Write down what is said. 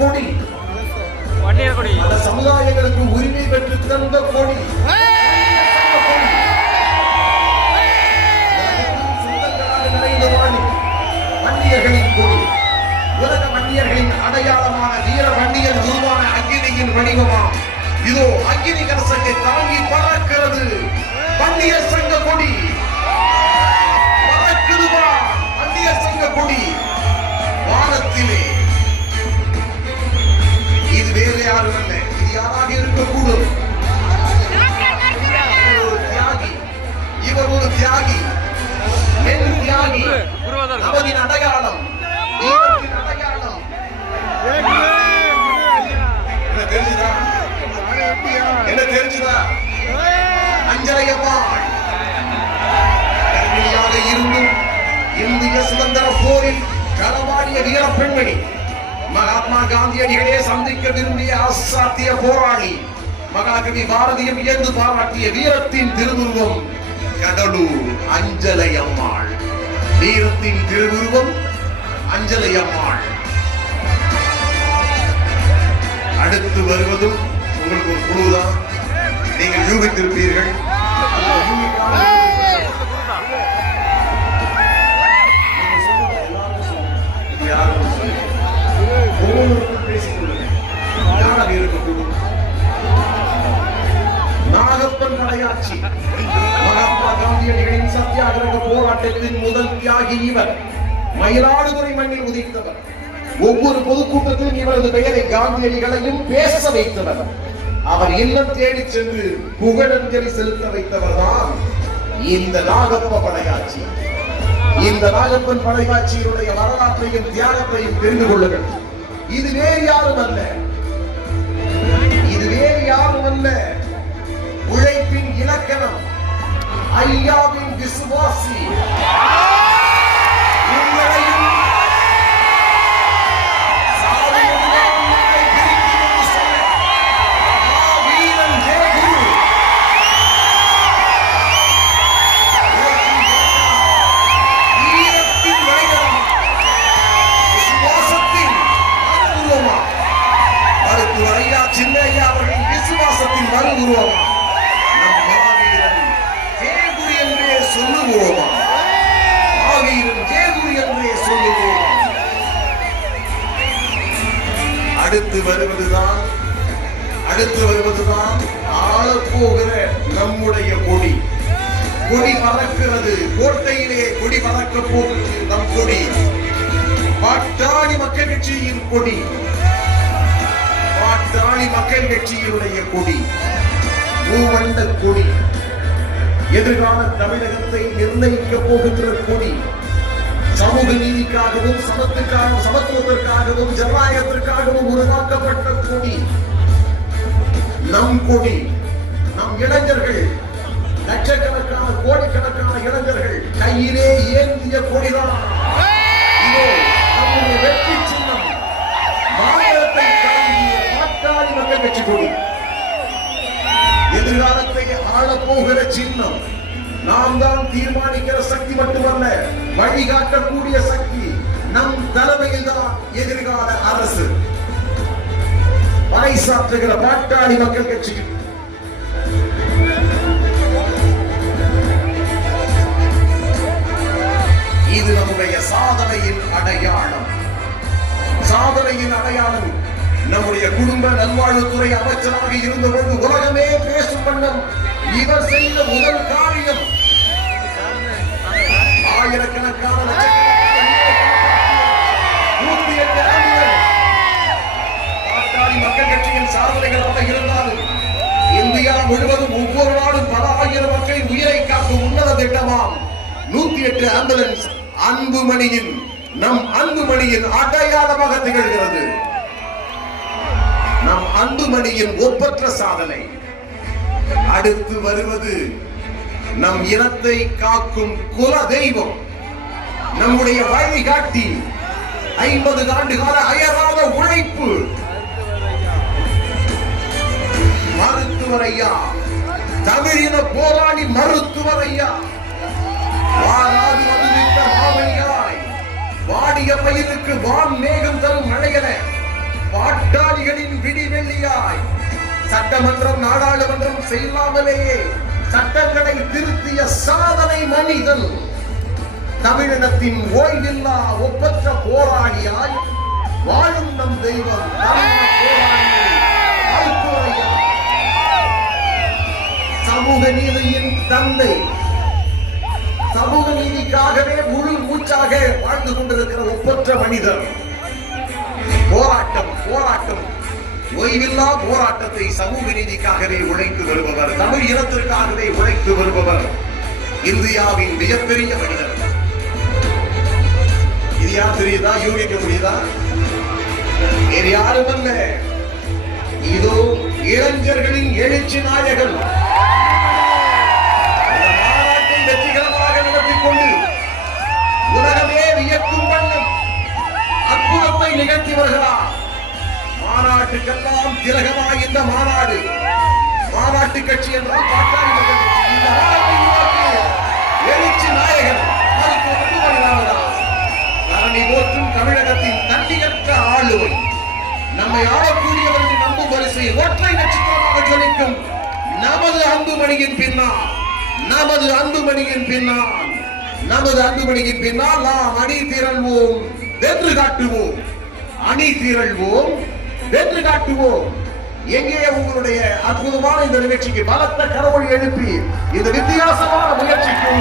கொடி, பல சமுதாயங்களுக்கு உரிமை பெற்று தந்த கொடி, நிறைந்த வாணி வன்னியர்களின் கொடி, உலக வன்னியர்களின் அடையாளமான வீர வன்னியர் உருவான அக்கினியின் வடிவமாம் இதோ அக்கினி கலசத்தை தாங்கி பறக்கிறது வன்னியர் சங்க கொடி. பறக்குதுவா வன்னியர் சங்க கொடி வானத்திலே. இது வேறு யாரும் அல்ல, இது யாராக இருக்கக்கூடும். ஒரு தியாகி, இவர் ஒரு தியாகி, என் தியாகி, அவரின் அடையாளம், வீரத்தின் அடையாளம். என்ன தெரிஞ்சுதா? அஞ்சலையம்மாள் கர்ப்பிணியாக இருந்தும் இந்திய சுதந்திர போரில் களவாடிய வீர பெண்மணி, மகாத்மா காந்தியடிகளே சந்திக்க விரும்பிய அசாத்திய போராளி, மகாகவி பாரதியம் வியந்து பாராட்டிய வீரத்தின் திருவுருவம் கடலூர் அஞ்சலையம்மாள். வீரத்தின் திருவுருவம் அஞ்சலையம்மாள். அடுத்து வருவதும் உங்களுக்கு ஒரு குழுதான், நீங்கள் யூகித்திருப்பீர்கள். நாகப்பன் படையாட்சி, மகாத்மா காந்தியடிகளின் சத்தியாகிரக போராட்டத்தின் முதல் தியாகி இவர். மயிலாடுதுறை மண்ணில் உதித்தவர். ஒவ்வொரு பொதுக்கூட்டத்திலும் இவரது பெயரை காந்தியடிகளையும் பேச வைத்தவர். அவர் இல்லம் தேடி சென்று புகழஞ்சலி செலுத்த வைத்தவர் தான் இந்த நாகப்ப படையாட்சி. இந்த நாகப்பன் படையாட்சியினுடைய வரலாற்றையும் தியாகத்தையும் தெரிந்து கொள்ளுங்கள். இது வேறு யாரும் அல்ல, இது வேறு யாரும் அல்ல, உழைப்பின் இலக்கணம், ஐயாவின் விசுவாசி, விசுவாசத்தின் மறு உருவமா நம் மாவீரன் ஜெயகுரு என்றே சொல்லுவோமா? மாவீரன் ஜெயகுரு என்றே சொல்லுவோமா? அடுத்து வருவதுதான் ஆளப்போகிற நம்முடைய கொடி. கொடி பறக்கிறது, கோட்டையிலே கொடி பறக்க போகிறது நம் கொடி. பாட்டாளி மக்கள் கட்சியின் கொடி, பாட்டாளி மக்கள் கட்சியினுடைய கொடி, மூவண்ண கொடி, எதிர்கால தமிழகத்தை நிர்ணயிக்க போகின்ற கொடி, சமூக நீதிக்காகவும் சமத்துவத்திற்காகவும் ஜனநாயகத்திற்காகவும் உருவாக்கப்பட்ட கொடி, நம் கொடி. நம் இளைஞர்கள், லட்சக்கணக்கான கோடிக்கணக்கான இளைஞர்கள் கையிலே ஏந்திய கொடிதான் நம்முடைய வெற்றி சின்னம். மாநிலத்தை பாட்டாளி மக்கள் கட்சி கொடி, எதிர்காலத்தை ஆளப்போகிற சின்னம். நாம் தான் தீர்மானிக்கிற சக்தி மட்டுமல்ல, வழிகாட்டக்கூடிய சக்தி. நம் தலைமையில் தான் எதிர்கால அரசு பறைசாற்றுகிற பாட்டாளி மக்கள் கட்சி. இது நம்முடைய சாதனையின் அடையாளம். சாதனையின் அடையாளம். நம்முடைய குடும்ப நல்வாழ்வுத்துறை அமைச்சராக இருந்தபோது உலகமே பேசும் வண்ணம் இவர் செய்த முதல் காரியம் ஆயிரக்கணக்கான பாட்டாளி மக்கள் கட்சியின் சாதனைகளாக இருந்தாலும் இந்தியா முழுவதும் ஒவ்வொரு நாளும் பல ஆயிரம் மக்களின் உயிரை காக்கும் உன்னத திட்டமாம் 108 ஆம்புலன்ஸ் அன்புமணியின், நம் அன்புமணியின் அடையாளமாக திகழ்கிறது. நம் அன்புமணியின் ஒப்பற்ற சாதனை. அடுத்து வருவது நம் இனத்தை காக்கும் குல தெய்வம், நம்முடைய வழிகாட்டி, 50 ஆண்டு கால அயராத உழைப்பு, மருத்துவர் ஐயா, தமிழின போராளி மருத்துவர் ஐயா. வாராது வந்துவிட்ட மாமணியாய், வாடிய பயிருக்கு வான் மேகம் தரும் மழையென சட்டமன்றம் நாடாளுமன்றம் செய்யாமலேயே சட்டங்களை திருத்திய சாதனை மனிதன். தமிழினத்தின் ஓய்வில்லா ஒப்பற்ற போராளியாய் வாழும் நம் தெய்வம் சமூக நீதியின் தந்தை. சமூக நீதிக்காகவே முழு மூச்சாக வாழ்ந்து கொண்டிருக்கிற ஒப்பற்ற மனிதர். போராட்டம் போராட்டம் ஓய்வில்லா போராட்டத்தை சமூக நீதிக்காகவே உழைத்து வருபவர், தமிழ் இனத்திற்காகவே உழைத்து வருபவர் இந்தியாவின் மிகப்பெரிய மனிதர். இது யார் தெரியுதா? யூகிக்க முடியுதா? வேறு யாரும் அல்ல, இதோ இளைஞர்களின் எழுச்சி நாயகன். மாநாட்டை வெற்றிகரமாக நடத்திக் கொண்டு உலகமே வியக்கும் வண்ணம் அற்புதத்தை நிகழ்த்தி வருகிறார். மாநாட்டுக்கெல்லாம் திலகமாய் இந்த மாநாடு. மாநாட்டு கட்சி என்றால் பாட்டாளி மக்கள் கட்சி. இந்த மாநாட்டை உருவாக்கிய எழுச்சி நாயகன் தரணி போற்றும் தமிழகத்தின் தன்னிகற்ற ஆளுமை. நம்மை ஆளக்கூடியவர் என்று நம்பும் வரிசையில் ஒற்றை நட்சத்திரமாக ஜொலிக்கும் நமது அன்புமணியின் பின்னால், நமது அன்புமணியின் பின்னால், நமது அன்புமணியின் பின்னால் நாம் அணி திரள்வோம், வென்று காட்டுவோம். அணி திரள்வோம், வென்று காட்டுவோம். எங்கே உங்களுடைய அற்புதமான இந்த நிகழ்ச்சிக்கு பலத்த கரவொலி எழுப்பி இந்த வித்தியாசமான முயற்சிக்கு